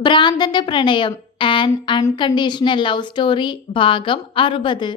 ഭ്രാന്തന്റെ പ്രണയം an unconditional love story ഭാഗം 60.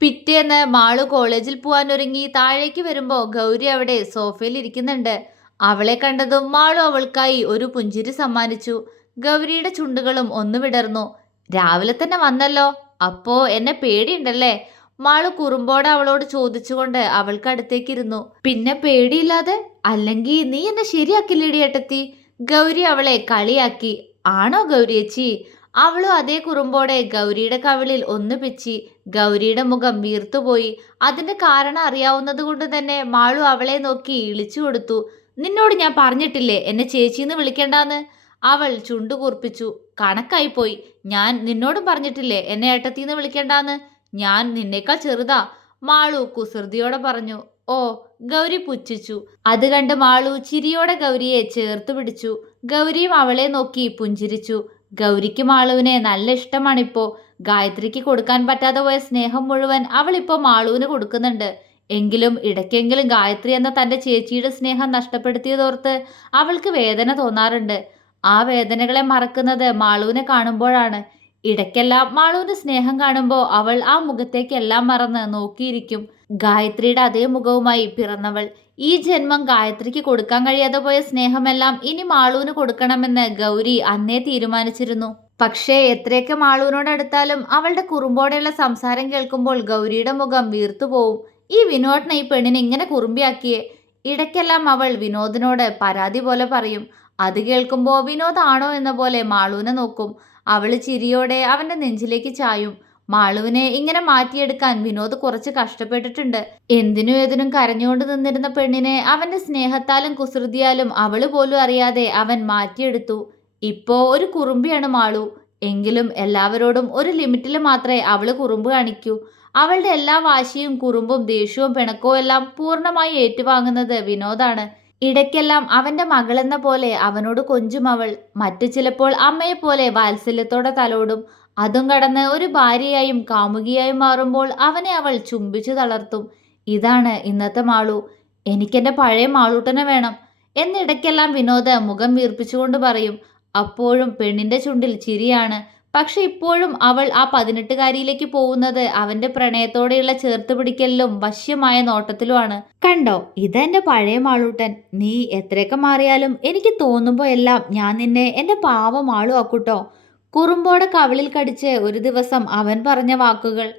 പിറ്റേന്ന് മാളു കോളേജിൽ പോവാനൊരുങ്ങി താഴേക്ക് വരുമ്പോ ഗൗരി അവിടെ സോഫയിൽ ഇരിക്കുന്നുണ്ട്. അവളെ കണ്ടതും മാളു അവൾക്കായി ഒരു പുഞ്ചിരി സമ്മാനിച്ചു. ഗൗരിയുടെ ചുണ്ടുകളും ഒന്ന് വിടർന്നു. രാവിലെ തന്നെ വന്നല്ലോ, അപ്പോ എന്നെ പേടിയുണ്ടല്ലേ? മാളു കുറുമ്പോടെ അവളോട് ചോദിച്ചുകൊണ്ട് അവൾക്കടുത്തേക്കിരുന്നു. പിന്നെ പേടിയില്ലാതെ? അല്ലെങ്കിൽ നീ എന്നെ ശരിയാക്കില്ലേടി ഏട്ടത്തി? ഗൗരി അവളെ കളിയാക്കി. ആണോ ഗൗരിയേച്ചി? അവളും അതേ കുറുമ്പോടെ ഗൗരിയുടെ കവിളിൽ ഒന്ന് പിച്ചി. ഗൗരിയുടെ മുഖം വീർത്തുപോയി. അതിന്റെ കാരണം അറിയാവുന്നത് കൊണ്ട് തന്നെ മാളു അവളെ നോക്കി ഇളിച്ചു കൊടുത്തു. നിന്നോട് ഞാൻ പറഞ്ഞിട്ടില്ലേ എന്നെ ചേച്ചിന്ന് വിളിക്കണ്ടാന്ന്? അവൾ ചുണ്ടുകൂർപ്പിച്ചു. കണക്കായിപ്പോയി. ഞാൻ നിന്നോടും പറഞ്ഞിട്ടില്ലേ എന്നെ ഏട്ടത്തിന്ന് വിളിക്കണ്ടാന്ന്? ഞാൻ നിന്നേക്കാൾ ചെറുതാ, മാളു കുസൃതിയോടെ പറഞ്ഞു. ഓ, ഗൗരി പുച്ഛിച്ചു. അത് കണ്ട് മാളു ചിരിയോടെ ഗൗരിയെ ചേർത്ത് പിടിച്ചു. ഗൗരിയും അവളെ നോക്കി പുഞ്ചിരിച്ചു. ഗൗരിക്ക് മാളുവിനെ നല്ല ഇഷ്ടമാണിപ്പോ. ഗായത്രിക്ക് കൊടുക്കാൻ പറ്റാതെ പോയ സ്നേഹം മുഴുവൻ അവളിപ്പോ മാളുവിന് കൊടുക്കുന്നുണ്ട്. എങ്കിലും ഇടയ്ക്കെങ്കിലും ഗായത്രി എന്ന തന്റെ ചേച്ചിയുടെ സ്നേഹം നഷ്ടപ്പെടുത്തിയതോർത്ത് അവൾക്ക് വേദന തോന്നാറുണ്ട്. ആ വേദനകളെ മറക്കുന്നത് മാളുവിനെ കാണുമ്പോഴാണ്. ഇടയ്ക്കെല്ലാം മാളുവിന്റെ സ്നേഹം കാണുമ്പോൾ അവൾ ആ മുഖത്തേക്കെല്ലാം മറന്ന് നോക്കിയിരിക്കും. ഗായത്രിയുടെ അതേ മുഖവുമായി പിറന്നവൾ. ഈ ജന്മം ഗായത്രിക്ക് കൊടുക്കാൻ കഴിയാതെ പോയ സ്നേഹമെല്ലാം ഇനി മാളുവിന് കൊടുക്കണമെന്ന് ഗൗരി അന്നേ തീരുമാനിച്ചിരുന്നു. പക്ഷേ എത്രയൊക്കെ മാളുവിനോട് അടുത്താലും അവളുടെ കുറുമ്പോടെയുള്ള സംസാരം കേൾക്കുമ്പോൾ ഗൗരിയുടെ മുഖം വീർത്തുപോവും. ഈ വിനോദിനെ ഈ പെണ്ണിനെ ഇങ്ങനെ കുറുമ്പിയാക്കിയേ? ഇടയ്ക്കെല്ലാം അവൾ വിനോദിനോട് പരാതി പോലെ പറയും. അത് കേൾക്കുമ്പോൾ വിനോദാണോ എന്ന പോലെ മാളുവിനെ നോക്കും. അവള് ചിരിയോടെ അവന്റെ നെഞ്ചിലേക്ക് ചായും. മാളുവിനെ ഇങ്ങനെ മാറ്റിയെടുക്കാൻ വിനോദ് കുറച്ച് കഷ്ടപ്പെട്ടിട്ടുണ്ട്. എന്തിനും ഏതിനും കരഞ്ഞുകൊണ്ട് നിന്നിരുന്ന പെണ്ണിനെ അവന്റെ സ്നേഹത്താലും കുസൃതിയാലും അവള് പോലും അറിയാതെ അവൻ മാറ്റിയെടുത്തു. ഇപ്പോ ഒരു കുറുമ്പിയാണ് മാളു. എങ്കിലും എല്ലാവരോടും ഒരു ലിമിറ്റിൽ മാത്രമേ അവള് കുറുമ്പ് കാണിക്കൂ. അവളുടെ എല്ലാ വാശിയും കുറുമ്പും ദേഷ്യവും പിണക്കവും എല്ലാം പൂർണ്ണമായി ഏറ്റുവാങ്ങുന്നത് വിനോദാണ്. ഇടയ്ക്കെല്ലാം അവന്റെ മകളെന്ന പോലെ അവനോട് കൊഞ്ചും അവൾ. മറ്റു ചിലപ്പോൾ അമ്മയെപ്പോലെ വാത്സല്യത്തോടെ തലോടും. അതും കടന്ന് ഒരു ഭാര്യയായും കാമുകിയായും മാറുമ്പോൾ അവനെ അവൾ ചുംബിച്ചു തളർത്തും. ഇതാണ് ഇന്നത്തെ മാളു. എനിക്കെന്റെ പഴയ മാളൂട്ടനെ വേണം എന്നിടയ്ക്കെല്ലാം വിനോദ് മുഖം വീർപ്പിച്ചുകൊണ്ട് പറയും. അപ്പോഴും പെണ്ണിന്റെ ചുണ്ടിൽ ചിരിയാണ്. പക്ഷെ ഇപ്പോഴും അവൾ ആ 18കാരിയിലേക്ക് പോകുന്നത് അവന്റെ പ്രണയത്തോടെയുള്ള ചേർത്തുപിടിക്കലിലും വശ്യമായ നോട്ടത്തിലുമാണ്. കണ്ടോ, ഇതെന്റെ പഴയ മാളൂട്ടൻ. നീ എത്രയൊക്കെ മാറിയാലും എനിക്ക് തോന്നുമ്പോ എല്ലാം ഞാൻ നിന്നെ എന്റെ പാവ മാളു ആക്കൂട്ടോ. കുറുമ്പോടെ കവിളിൽ കടിച്ച് ഒരു ദിവസം അവൻ പറഞ്ഞ വാക്കുകൾ.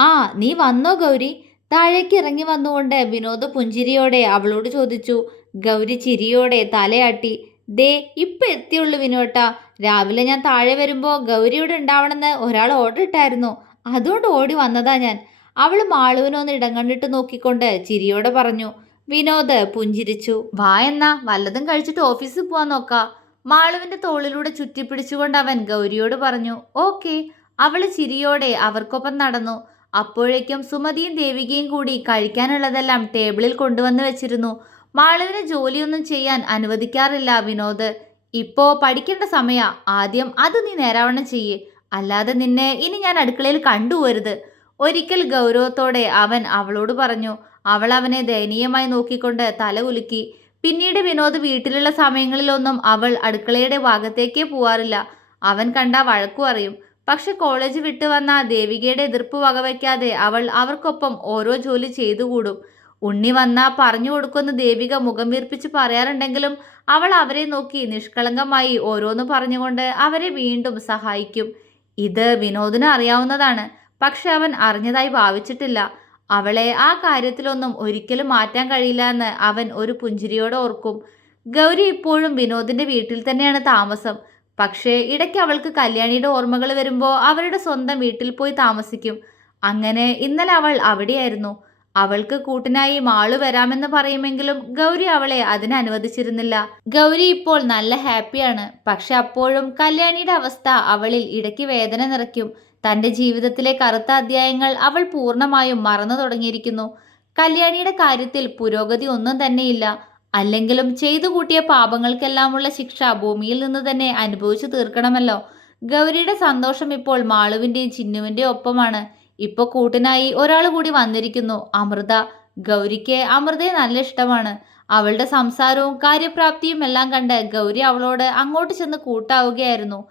ആ, നീ വന്നോ ഗൗരി? താഴേക്ക് ഇറങ്ങി വന്നുകൊണ്ട് വിനോദ് പുഞ്ചിരിയോടെ അവളോട് ചോദിച്ചു. ഗൗരി ചിരിയോടെ തലയാട്ടി. ദേ ഇപ്പൊ എത്തിയുള്ളൂ വിനോട്ടാ. രാവിലെ ഞാൻ താഴെ വരുമ്പോ ഗൗരിയോട് ഉണ്ടാവണമെന്ന് ഒരാൾ ഓർഡർ ഇട്ടായിരുന്നു. അതുകൊണ്ട് ഓടി വന്നതാ ഞാൻ. അവള് മാളുവിനൊന്ന് ഇടം കണ്ടിട്ട് നോക്കിക്കൊണ്ട് ചിരിയോടെ പറഞ്ഞു. വിനോദ് പുഞ്ചിരിച്ചു. വാ എന്നാ വല്ലതും കഴിച്ചിട്ട് ഓഫീസിൽ പോവാൻ നോക്കാം. മാളുവിന്റെ തോളിലൂടെ ചുറ്റിപ്പിടിച്ചുകൊണ്ട് അവൻ ഗൗരിയോട് പറഞ്ഞു. ഓക്കെ. അവള് ചിരിയോടെ അവർക്കൊപ്പം നടന്നു. അപ്പോഴേക്കും സുമതിയും ദേവികയും കൂടി കഴിക്കാനുള്ളതെല്ലാം ടേബിളിൽ കൊണ്ടുവന്ന് വെച്ചിരുന്നു. മാളുവിന് ജോലിയൊന്നും ചെയ്യാൻ അനുവദിക്കാറില്ല വിനോദ്. ഇപ്പോ പഠിക്കേണ്ട സമയ. ആദ്യം അത് നീ നേരാവണ്ണം ചെയ്യേ. അല്ലാതെ നിന്നെ ഇനി ഞാൻ അടുക്കളയിൽ കണ്ടുപോരുത്. ഒരിക്കൽ ഗൗരവത്തോടെ അവൻ അവളോട് പറഞ്ഞു. അവൾ അവനെ ദയനീയമായി നോക്കിക്കൊണ്ട് തല കുലുക്കി. പിന്നീട് വിനോദ് വീട്ടിലുള്ള സമയങ്ങളിലൊന്നും അവൾ അടുക്കളയുടെ ഭാഗത്തേക്കേ പോവാറില്ല. അവൻ കണ്ട വഴക്കു അറിയും. പക്ഷെ കോളേജ് വിട്ടു വന്ന ദേവികയുടെ എതിർപ്പ് വകവയ്ക്കാതെ അവൾ അവർക്കൊപ്പം ഓരോ ജോലി ചെയ്തുകൂടും. ഉണ്ണി വന്നാ പറഞ്ഞു കൊടുക്കുമെന്ന് ദേവിക മുഖം വീർപ്പിച്ച് പറയാറുണ്ടെങ്കിലും അവൾ അവരെ നോക്കി നിഷ്കളങ്കമായി ഓരോന്ന് പറഞ്ഞുകൊണ്ട് അവരെ വീണ്ടും സഹായിക്കും. ഇത് വിനോദിന് അറിയാവുന്നതാണ്. പക്ഷെ അവൻ അറിഞ്ഞതായി ഭാവിച്ചിട്ടില്ല. അവളെ ആ കാര്യത്തിലൊന്നും ഒരിക്കലും മാറ്റാൻ കഴിയില്ല എന്ന് അവൻ ഒരു പുഞ്ചിരിയോടെ ഓർക്കും. ഗൗരി ഇപ്പോഴും വിനോദിന്റെ വീട്ടിൽ തന്നെയാണ് താമസം. പക്ഷേ ഇടയ്ക്ക് അവൾക്ക് കല്യാണിയുടെ ഓർമ്മകൾ വരുമ്പോൾ അവരുടെ സ്വന്തം വീട്ടിൽ പോയി താമസിക്കും. അങ്ങനെ ഇന്നലെ അവൾ അവിടെയായിരുന്നു. അവൾക്ക് കൂട്ടിനായി മാളു വരാമെന്ന് പറയുമെങ്കിലും ഗൗരി അവളെ അതിന് അനുവദിച്ചിരുന്നില്ല. ഗൗരി ഇപ്പോൾ നല്ല ഹാപ്പിയാണ്. പക്ഷെ അപ്പോഴും കല്യാണിയുടെ അവസ്ഥ അവളിൽ ഇടയ്ക്ക് വേദന നിറയ്ക്കും. തന്റെ ജീവിതത്തിലെ കറുത്ത അധ്യായങ്ങൾ അവൾ പൂർണ്ണമായും മറന്നു തുടങ്ങിയിരിക്കുന്നു. കല്യാണിയുടെ കാര്യത്തിൽ പുരോഗതി ഒന്നും തന്നെയില്ല. അല്ലെങ്കിലും ചെയ്തു കൂട്ടിയ പാപങ്ങൾക്കെല്ലാമുള്ള ശിക്ഷ ഭൂമിയിൽ നിന്ന് തന്നെ അനുഭവിച്ചു തീർക്കണമല്ലോ. ഗൗരിയുടെ സന്തോഷം ഇപ്പോൾ മാളുവിന്റെയും ചിന്നുവിന്റെയും ഒപ്പമാണ്. ഇപ്പൊ കൂട്ടിനായി ഒരാൾ കൂടി വന്നിരിക്കുന്നു, അമൃത. ഗൗരിക്ക് അമൃതയെ നല്ല ഇഷ്ടമാണ്. അവളുടെ സംസാരവും കാര്യപ്രാപ്തിയും എല്ലാം കണ്ട് ഗൗരി അവളോട് അങ്ങോട്ട് ചെന്ന് കൂട്ടാവുകയായിരുന്നു.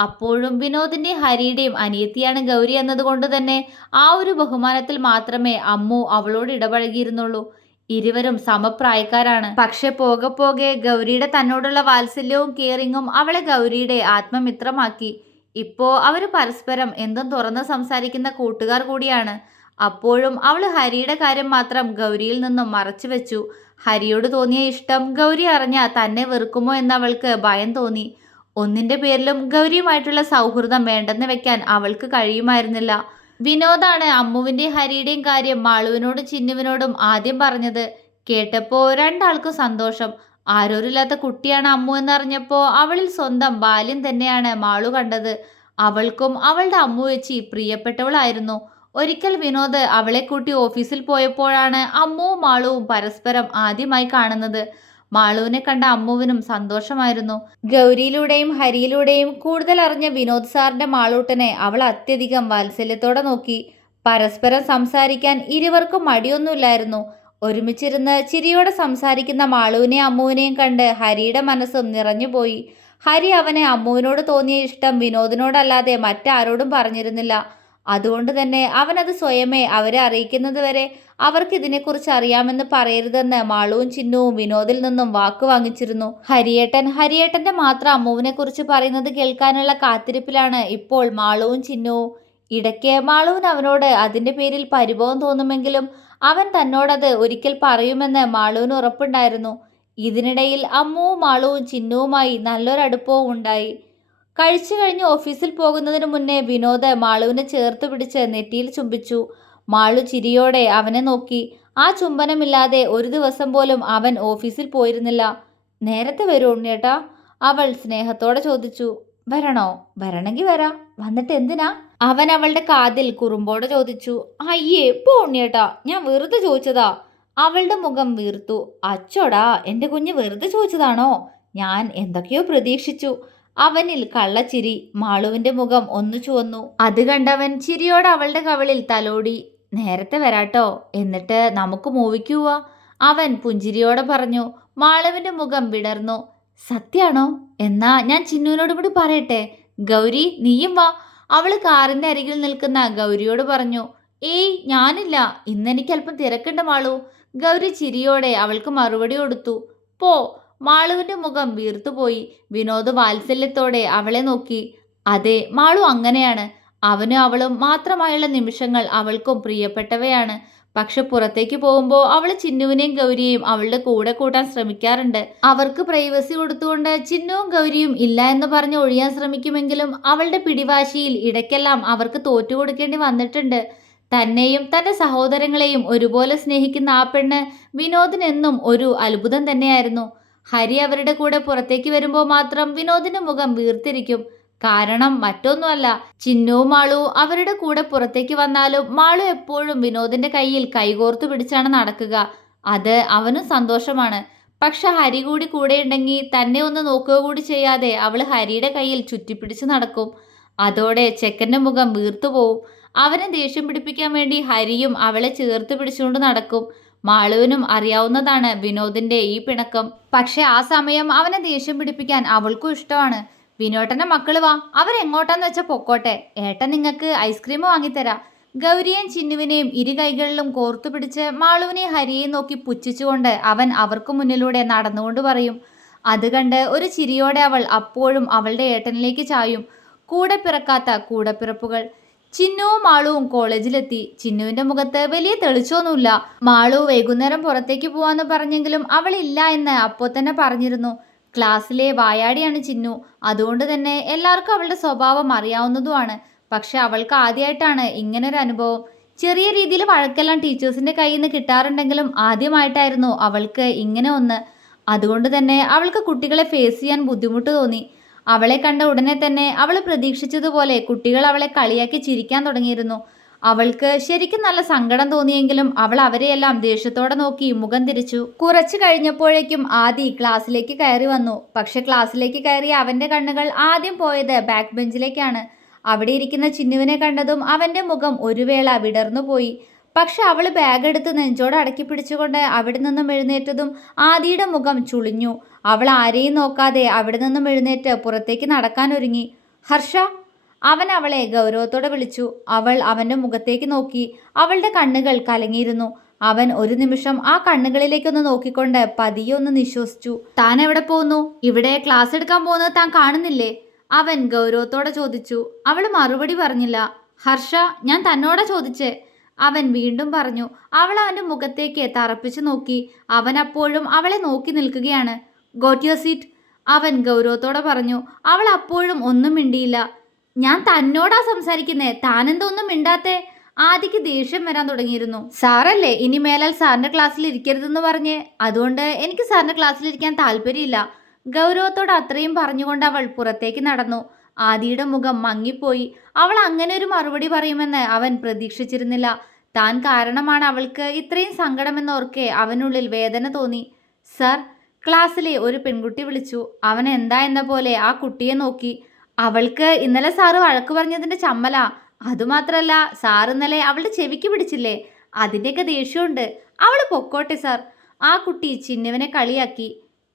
അപ്പോഴും വിനോദിന്റെയും ഹരിയുടെയും അനിയത്തിയാണ് ഗൗരി എന്നതുകൊണ്ട് തന്നെ ആ ഒരു ബഹുമാനത്തിൽ മാത്രമേ അമ്മു അവളോട് ഇടപഴകിയിരുന്നുള്ളൂ. ഇരുവരും സമപ്രായക്കാരാണ്. പക്ഷെ പോകെ പോകെ ഗൗരിയുടെ തന്നോടുള്ള വാത്സല്യവും കെയറിങ്ങും അവളെ ഗൗരിയുടെ ആത്മമിത്രമാക്കി. ഇപ്പോ അവര് പരസ്പരം എന്തും തുറന്ന് സംസാരിക്കുന്ന കൂട്ടുകാർ കൂടിയാണ്. അപ്പോഴും അവൾ ഹരിയുടെ കാര്യം മാത്രം ഗൗരിയിൽ നിന്നും മറച്ചു വെച്ചു. ഹരിയോട് തോന്നിയ ഇഷ്ടം ഗൗരി അറിഞ്ഞ തന്നെ വെറുക്കുമോ എന്നവൾക്ക് ഭയം തോന്നി. ഒന്നിന്റെ പേരിലും ഗൗരിയുമായിട്ടുള്ള സൗഹൃദം വേണ്ടെന്ന് വെക്കാൻ അവൾക്ക് കഴിയുമായിരുന്നില്ല. വിനോദാണ് അമ്മുവിന്റെയും ഹരിയുടെയും കാര്യം മാളുവിനോടും ചിന്നുവിനോടും ആദ്യം പറഞ്ഞത്. കേട്ടപ്പോ രണ്ടാൾക്കും സന്തോഷം. ആരോരില്ലാത്ത കുട്ടിയാണ് അമ്മു എന്നറിഞ്ഞപ്പോ അവളിൽ സ്വന്തം ബാല്യം തന്നെയാണ് മാളു കണ്ടത്. അവൾക്കും അവളുടെ അമ്മു വെച്ചി പ്രിയപ്പെട്ടവളായിരുന്നു. ഒരിക്കൽ വിനോദ് അവളെ കൂട്ടി ഓഫീസിൽ പോയപ്പോഴാണ് അമ്മുവും മാളുവും പരസ്പരം ആദ്യമായി കാണുന്നത്. മാളുവിനെ കണ്ട അമ്മുവിനും സന്തോഷമായിരുന്നു. ഗൗരിയിലൂടെയും ഹരിയിലൂടെയും കൂടുതൽ അറിഞ്ഞ വിനോദ് സാറിന്റെ മാളൂട്ടനെ അവൾ അത്യധികം വാത്സല്യത്തോടെ നോക്കി. പരസ്പരം സംസാരിക്കാൻ ഇരുവർക്കും മടിയൊന്നുമില്ലായിരുന്നു. ഒരുമിച്ചിരുന്ന് ചിരിയോടെ സംസാരിക്കുന്ന മാളുവിനെയും അമ്മുവിനെയും കണ്ട് ഹരിയുടെ മനസ്സും നിറഞ്ഞുപോയി. ഹരി അവനെ അമ്മുവിനോട് തോന്നിയ ഇഷ്ടം വിനോദിനോടല്ലാതെ മറ്റാരോടും പറഞ്ഞിരുന്നില്ല. അതുകൊണ്ട് തന്നെ അവനത് സ്വയമേ അവരെ അറിയിക്കുന്നത് വരെ അവർക്ക് ഇതിനെക്കുറിച്ച് അറിയാമെന്ന് പറയരുതെന്ന് മാളുവും ചിന്നുവും വിനോദിൽ നിന്നും വാക്ക് വാങ്ങിച്ചിരുന്നു. ഹരിയേട്ടന്റെ മാത്രം അമ്മുവിനെ കുറിച്ച് പറയുന്നത് കേൾക്കാനുള്ള കാത്തിരിപ്പിലാണ് ഇപ്പോൾ മാളുവും ചിന്നുവും. ഇടയ്ക്ക് മാളുവിന് അവനോട് അതിന്റെ പേരിൽ പരിഭവം തോന്നുമെങ്കിലും അവൻ തന്നോടത് ഒരിക്കൽ പറയുമെന്ന് മാളുവിന് ഉറപ്പുണ്ടായിരുന്നു. ഇതിനിടയിൽ അമ്മുവും മാളുവും ചിന്നുവുമായി നല്ലൊരടുപ്പവും ഉണ്ടായി. കഴിച്ചു കഴിഞ്ഞ് ഓഫീസിൽ പോകുന്നതിന് മുന്നേ വിനോദ് മാളുവിനെ ചേർത്ത് പിടിച്ച് നെറ്റിയിൽ ചുംബിച്ചു. മാളു ചിരിയോടെ അവനെ നോക്കി. ആ ചുംബനമില്ലാതെ ഒരു ദിവസം പോലും അവൻ ഓഫീസിൽ പോയിരുന്നില്ല. നേരത്തെ വരൂ ഉണ്ണിയേട്ടാ, അവൾ സ്നേഹത്തോടെ ചോദിച്ചു. വരണോ? വരണമെങ്കിൽ വരാം. വന്നിട്ട് എന്തിനാ? അവൻ അവളുടെ കാതിൽ കുറുമ്പോടെ ചോദിച്ചു. അയ്യേ പോ ഉണ്ണിയേട്ടാ, ഞാൻ വെറുതെ ചോദിച്ചതാ. അവളുടെ മുഖം വീർത്തു. അച്ചോടാ, എൻ്റെ കുഞ്ഞ് വെറുതെ ചോദിച്ചതാണോ? ഞാൻ എന്തൊക്കെയോ പ്രതീക്ഷിച്ചു. അവനിൽ കള്ളച്ചിരി. മാളുവിന്റെ മുഖം ഒന്നു ചുവന്നു. അത് കണ്ടവൻ ചിരിയോടെ അവളുടെ കവിളിൽ തലോടി. നേരത്തെ വരാട്ടോ, എന്നിട്ട് നമുക്ക് മൂവിക്ക് പോവാ, അവൻ പുഞ്ചിരിയോടെ പറഞ്ഞു. മാളുവിന്റെ മുഖം വിടർന്നു. സത്യാണോ? എന്നാ ഞാൻ ചിന്നുവിനോടും കൂടി പറയട്ടെ. ഗൗരി നീയും വാ, അവള് കാറിന്റെ അരികിൽ നിൽക്കുന്ന ഗൗരിയോട് പറഞ്ഞു. ഏയ് ഞാനില്ല, ഇന്നെനിക്ക് അല്പം തിരക്കുണ്ട് മാളു. ഗൗരി ചിരിയോടെ അവൾക്ക് മറുപടി കൊടുത്തു. പോ. മാളുവിന്റെ മുഖം വീർത്തുപോയി. വിനോദ് വാത്സല്യത്തോടെ അവളെ നോക്കി. അതെ, മാളു അങ്ങനെയാണ്. അവനും അവളും മാത്രമായുള്ള നിമിഷങ്ങൾ അവൾക്കും പ്രിയപ്പെട്ടവയാണ്. പക്ഷെ പുറത്തേക്ക് പോകുമ്പോൾ അവൾ ചിന്നുവിനെയും ഗൗരിയെയും അവളുടെ കൂടെ കൂട്ടാൻ ശ്രമിക്കാറുണ്ട്. അവർക്ക് പ്രൈവസി കൊടുത്തുകൊണ്ട് ചിന്നുവും ഗൗരിയും ഇല്ല എന്ന് പറഞ്ഞ് ഒഴിയാൻ ശ്രമിക്കുമെങ്കിലും അവളുടെ പിടിവാശിയിൽ ഇടയ്ക്കെല്ലാം അവർക്ക് തോറ്റുകൊടുക്കേണ്ടി വന്നിട്ടുണ്ട്. തന്നെയും തന്റെ സഹോദരങ്ങളെയും ഒരുപോലെ സ്നേഹിക്കുന്ന ആ പെണ്ണ് വിനോദിനെന്നും ഒരു അത്ഭുതം തന്നെയായിരുന്നു. ഹരി അവരുടെ കൂടെ പുറത്തേക്ക് വരുമ്പോൾ മാത്രം വിനോദിന്റെ മുഖം വീർത്തിരിക്കും. കാരണം മറ്റൊന്നുമല്ല, ചിന്നുവും മാളുവും അവരുടെ കൂടെ പുറത്തേക്ക് വന്നാലും മാളു എപ്പോഴും വിനോദിന്റെ കയ്യിൽ കൈകോർത്തു പിടിച്ചാണ് നടക്കുക. അത് അവനും സന്തോഷമാണ്. പക്ഷെ ഹരി കൂടി കൂടെയുണ്ടെങ്കിൽ തന്നെ ഒന്ന് നോക്കുക കൂടി ചെയ്യാതെ അവൾ ഹരിയുടെ കയ്യിൽ ചുറ്റിപ്പിടിച്ച് നടക്കും. അതോടെ ചെക്കന്റെ മുഖം വീർത്തുപോവും. അവനെ ദേഷ്യം പിടിപ്പിക്കാൻ വേണ്ടി ഹരിയും അവളെ ചേർത്ത് പിടിച്ചുകൊണ്ട് നടക്കും. മാളുവിനും അറിയാവുന്നതാണ് വിനോദിന്റെ ഈ പിണക്കം. പക്ഷെ ആ സമയം അവനെ ദേഷ്യം പിടിപ്പിക്കാൻ അവൾക്കും ഇഷ്ടമാണ്. വിനോട്ടന്റെ മക്കള് വാ, അവരെങ്ങോട്ടാന്ന് വെച്ചാൽ പൊക്കോട്ടെ, ഏട്ടൻ നിങ്ങൾക്ക് ഐസ്ക്രീം വാങ്ങിത്തരാം. ഗൗരിയെയും ചിന്നുവിനെയും ഇരു കൈകളിലും കോർത്തു പിടിച്ച് മാളുവിനെയും ഹരിയെയും നോക്കി പുച്ഛിച്ചുകൊണ്ട് അവൻ അവർക്ക് മുന്നിലൂടെ നടന്നുകൊണ്ട് പറയും. അത് കണ്ട് ഒരു ചിരിയോടെ അവൾ അപ്പോഴും അവളുടെ ഏട്ടനിലേക്ക് ചായും. കൂടെ പിറക്കാത്ത കൂടപ്പിറപ്പുകൾ. ചിന്നുവും മാളുവും കോളേജിലെത്തി. ചിന്നുവിന്റെ മുഖത്ത് വലിയ തെളിച്ചൊന്നുമില്ല. മാളു വൈകുന്നേരം പുറത്തേക്ക് പോവാന്ന് പറഞ്ഞെങ്കിലും അവളില്ല എന്ന് അപ്പോൾ തന്നെ പറഞ്ഞിരുന്നു. ക്ലാസ്സിലെ വായാടിയാണ് ചിന്നു. അതുകൊണ്ട് തന്നെ എല്ലാവർക്കും അവളുടെ സ്വഭാവം അറിയാവുന്നതുമാണ്. പക്ഷെ അവൾക്ക് ആദ്യമായിട്ടാണ് ഇങ്ങനൊരു അനുഭവം. ചെറിയ രീതിയിൽ വഴക്കെല്ലാം ടീച്ചേഴ്സിന്റെ കയ്യിൽ നിന്ന് കിട്ടാറുണ്ടെങ്കിലും ആദ്യമായിട്ടായിരുന്നു അവൾക്ക് ഇങ്ങനെ ഒന്ന്. അതുകൊണ്ട് തന്നെ അവൾക്ക് കുട്ടികളെ ഫേസ് ചെയ്യാൻ ബുദ്ധിമുട്ട് തോന്നി. അവളെ കണ്ട ഉടനെ തന്നെ അവൾ പ്രതീക്ഷിച്ചതുപോലെ കുട്ടികൾ അവളെ കളിയാക്കി ചിരിക്കാൻ തുടങ്ങിയിരുന്നു. അവൾക്ക് ശരിക്കും നല്ല സങ്കടം തോന്നിയെങ്കിലും അവൾ അവരെയെല്ലാം ദേഷ്യത്തോടെ നോക്കി മുഖം തിരിച്ചു. കുറച്ചു കഴിഞ്ഞപ്പോഴേക്കും ആദി ക്ലാസ്സിലേക്ക് കയറി വന്നു. പക്ഷെ ക്ലാസ്സിലേക്ക് കയറിയ അവന്റെ കണ്ണുകൾ ആദ്യം പോയത് ബാക്ക് ബെഞ്ചിലേക്കാണ്. അവിടെ ഇരിക്കുന്ന ചിന്നുവിനെ കണ്ടതും അവന്റെ മുഖം ഒരു വേള വിടർന്നുപോയി. പക്ഷെ അവൾ ബാഗ് എടുത്ത് നെഞ്ചോട് അടക്കി പിടിച്ചുകൊണ്ട് അവിടെ നിന്നും എഴുന്നേറ്റതും ആദിയുടെ മുഖം ചുളിഞ്ഞു. അവൾ ആരെയും നോക്കാതെ അവിടെ നിന്നും എഴുന്നേറ്റ് പുറത്തേക്ക് നടക്കാനൊരുങ്ങി. ഹർഷ, അവൻ അവളെ ഗൗരവത്തോടെ വിളിച്ചു. അവൾ അവൻ്റെ മുഖത്തേക്ക് നോക്കി. അവളുടെ കണ്ണുകൾ കലങ്ങിയിരുന്നു. അവൻ ഒരു നിമിഷം ആ കണ്ണുകളിലേക്കൊന്ന് നോക്കിക്കൊണ്ട് പതിയെ ഒന്ന് നിശ്വസിച്ചു. താൻ എവിടെ പോകുന്നു? ഇവിടെ ക്ലാസ് എടുക്കാൻ പോകുന്നത് താൻ കാണുന്നില്ലേ? അവൻ ഗൗരവത്തോടെ ചോദിച്ചു. അവൾ മറുപടി പറഞ്ഞില്ല. ഹർഷ, ഞാൻ തന്നോടാ ചോദിച്ചേ, അവൻ വീണ്ടും പറഞ്ഞു. അവൾ അവൻ്റെ മുഖത്തേക്ക് തറപ്പിച്ചു നോക്കി. അവൻ അപ്പോഴും അവളെ നോക്കി നിൽക്കുകയാണ്. ഗോട്ട് യുവർ സീറ്റ്, അവൻ ഗൗരവത്തോടെ പറഞ്ഞു. അവൾ അപ്പോഴും ഒന്നും മിണ്ടിയില്ല. ഞാൻ തന്നോടാ സംസാരിക്കുന്നേ, താനെന്തോ ഒന്നും മിണ്ടാത്തേ? ആദിക്ക് ദേഷ്യം വരാൻ തുടങ്ങിയിരുന്നു. സാറല്ലേ ഇനി മേലാൽ സാറിൻ്റെ ക്ലാസ്സിൽ ഇരിക്കരുതെന്ന് പറഞ്ഞ്, അതുകൊണ്ട് എനിക്ക് സാറിൻ്റെ ക്ലാസ്സിലിരിക്കാൻ താല്പര്യമില്ല. ഗൗരവത്തോട് അത്രയും പറഞ്ഞുകൊണ്ട് അവൾ പുറത്തേക്ക് നടന്നു. ആദിയുടെ മുഖം മങ്ങിപ്പോയി. അവൾ അങ്ങനെ ഒരു മറുപടി പറയുമെന്ന് അവൻ പ്രതീക്ഷിച്ചിരുന്നില്ല. താൻ കാരണമാണ് അവൾക്ക് ഇത്രയും സങ്കടമെന്നോർക്കെ അവനുള്ളിൽ വേദന തോന്നി. സർ, ക്ലാസ്സിലെ ഒരു പെൺകുട്ടി വിളിച്ചു. അവൻ എന്താ എന്ന പോലെ ആ കുട്ടിയെ നോക്കി. അവൾക്ക് ഇന്നലെ സാറ് വഴക്ക് പറഞ്ഞതിൻ്റെ ചമ്മല. അതുമാത്രല്ല, സാർ ഇന്നലെ അവളുടെ ചെവിക്ക് പിടിച്ചില്ലേ, അതിൻ്റെയൊക്കെ ദേഷ്യമുണ്ട്. അവൾ പൊക്കോട്ടെ സാർ, ആ കുട്ടി ചിന്നുവിനെ കളിയാക്കി.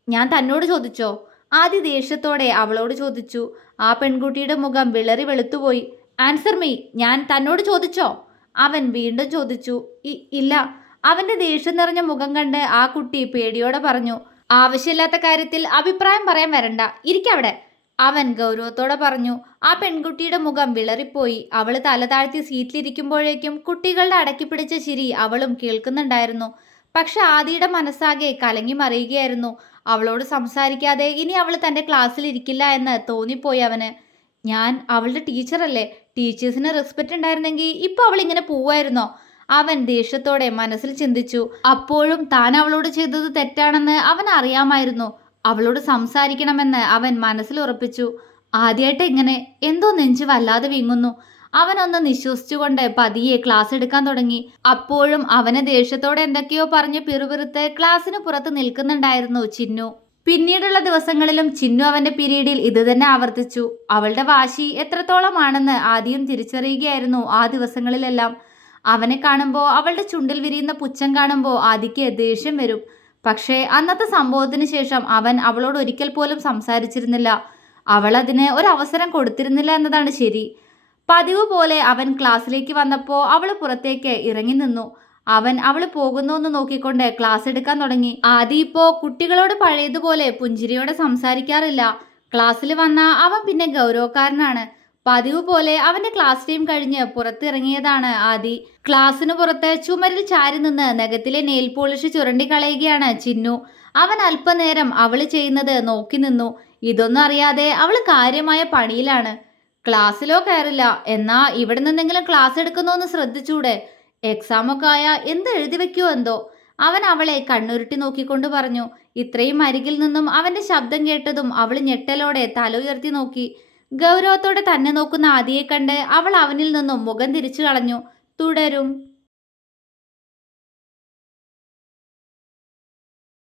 ഞാൻ തന്നോട് ചോദിച്ചോ? ആദി ദേഷ്യത്തോടെ അവളോട് ചോദിച്ചു. ആ പെൺകുട്ടിയുടെ മുഖം വിളറി വെളുത്തുപോയി. ആൻസർ മീ, ഞാൻ തന്നോട് ചോദിച്ചോ? അവൻ വീണ്ടും ചോദിച്ചു. ഇല്ല. അവൻ്റെ ദേഷ്യം നിറഞ്ഞ മുഖം കണ്ട് ആ കുട്ടി പേടിയോടെ പറഞ്ഞു. ആവശ്യമില്ലാത്ത കാര്യത്തിൽ അഭിപ്രായം പറയാൻ വരണ്ട, ഇരിക്കവിടെ, അവൻ ഗൗരവത്തോടെ പറഞ്ഞു. ആ പെൺകുട്ടിയുടെ മുഖം വിളറിപ്പോയി. അവൾ തല താഴ്ത്തി സീറ്റിലിരിക്കുമ്പോഴേക്കും കുട്ടികളുടെ അടക്കിപ്പിടിച്ച ചിരി അവളും കേൾക്കുന്നുണ്ടായിരുന്നു. പക്ഷെ ആദിയുടെ മനസ്സാകെ കലങ്ങി മറിയുകയായിരുന്നു. അവളോട് സംസാരിക്കാതെ ഇനി അവൾ തൻ്റെ ക്ലാസ്സിൽ ഇരിക്കില്ല എന്ന് തോന്നിപ്പോയി അവന്. ഞാൻ അവളുടെ ടീച്ചറല്ലേ, ടീച്ചേഴ്സിന് റെസ്പെക്റ്റ് ഉണ്ടായിരുന്നെങ്കിൽ ഇപ്പോൾ അവൾ ഇങ്ങനെ പോവായിരുന്നോ? അവൻ ദേഷ്യത്തോടെ മനസ്സിൽ ചിന്തിച്ചു. അപ്പോഴും താൻ അവളോട് ചെയ്തത് തെറ്റാണെന്ന് അവൻ അറിയാമായിരുന്നു. അവളോട് സംസാരിക്കണമെന്ന് അവൻ മനസ്സിൽ ഉറപ്പിച്ചു. ആദ്യമായിട്ട് ഇങ്ങനെ എന്തോ നെഞ്ച് വല്ലാതെ വീങ്ങുന്നു. അവനൊന്ന് നിശ്വസിച്ചുകൊണ്ട് പതിയെ ക്ലാസ് എടുക്കാൻ തുടങ്ങി. അപ്പോഴും അവനെ ദേഷ്യത്തോടെ എന്തൊക്കെയോ പറഞ്ഞ് പിറുപിറുത്ത് ക്ലാസ്സിന് പുറത്ത് നിൽക്കുന്നുണ്ടായിരുന്നു ചിന്നു. പിന്നീടുള്ള ദിവസങ്ങളിലും ചിന്നു അവന്റെ പീരീഡിൽ ഇത് തന്നെ ആവർത്തിച്ചു. അവളുടെ വാശി എത്രത്തോളമാണെന്ന് ആദ്യം തിരിച്ചറിയുകയായിരുന്നു ആ ദിവസങ്ങളിലെല്ലാം. അവനെ കാണുമ്പോൾ, അവളുടെ ചുണ്ടിൽ വിരിയുന്ന പുച്ഛം കാണുമ്പോൾ ആദിക്ക് ദേഷ്യം വരും. പക്ഷേ അന്നത്തെ സംഭവത്തിന് ശേഷം അവൻ അവളോട് ഒരിക്കൽ പോലും സംസാരിച്ചിരുന്നില്ല. അവൾ അതിന് ഒരവസരം കൊടുത്തിരുന്നില്ല എന്നതാണ് ശരി. പതിവ് പോലെ അവൻ ക്ലാസ്സിലേക്ക് വന്നപ്പോൾ അവൾ പുറത്തേക്ക് ഇറങ്ങി നിന്നു. അവൻ അവൾ പോകുന്നോന്ന് നോക്കിക്കൊണ്ട് ക്ലാസ് എടുക്കാൻ തുടങ്ങി. ആദി ഇപ്പോൾ കുട്ടികളോട് പഴയതുപോലെ പുഞ്ചിരിയോടെ സംസാരിക്കാറില്ല. ക്ലാസ്സിൽ വന്ന അവൻ പിന്നെ ഗൗരവക്കാരനാണ്. പതിവ് പോലെ അവന്റെ ക്ലാസ് ടൈം കഴിഞ്ഞ് പുറത്തിറങ്ങിയതാണ് ആദി. ക്ലാസ്സിന് പുറത്ത് ചുമരിൽ ചാരി നിന്ന് നഖത്തിലെ നെയിൽ പോളിഷ് ചുരണ്ടിക്കളയുകയാണ് ചിന്നു. അവൻ അല്പനേരം അവൾ ചെയ്യുന്നത് നോക്കി നിന്നു. ഇതൊന്നും അറിയാതെ അവൾ കാര്യമായ പണിയിലാണ്. ക്ലാസ്സിലോ കയറില്ല, എന്നാ ഇവിടെ നിന്നെങ്കിലും ക്ലാസ് എടുക്കുന്നോന്ന് ശ്രദ്ധിച്ചൂടെ? എക്സാമൊക്കെ ആയാ എന്ത് എഴുതി വെക്കുവോ എന്തോ? അവൻ അവളെ കണ്ണുരുട്ടി നോക്കിക്കൊണ്ട് പറഞ്ഞു. ഇത്രയും അരികിൽ നിന്നും അവന്റെ ശബ്ദം കേട്ടതും അവൾ ഞെട്ടലോടെ തല ഉയർത്തി നോക്കി. ഗൗരവത്തോടെ തന്നെ നോക്കുന്ന ആദിയെ കണ്ട് അവൾ അവനിൽ നിന്നും മുഖം തിരിച്ചു കളഞ്ഞു. തുടരും.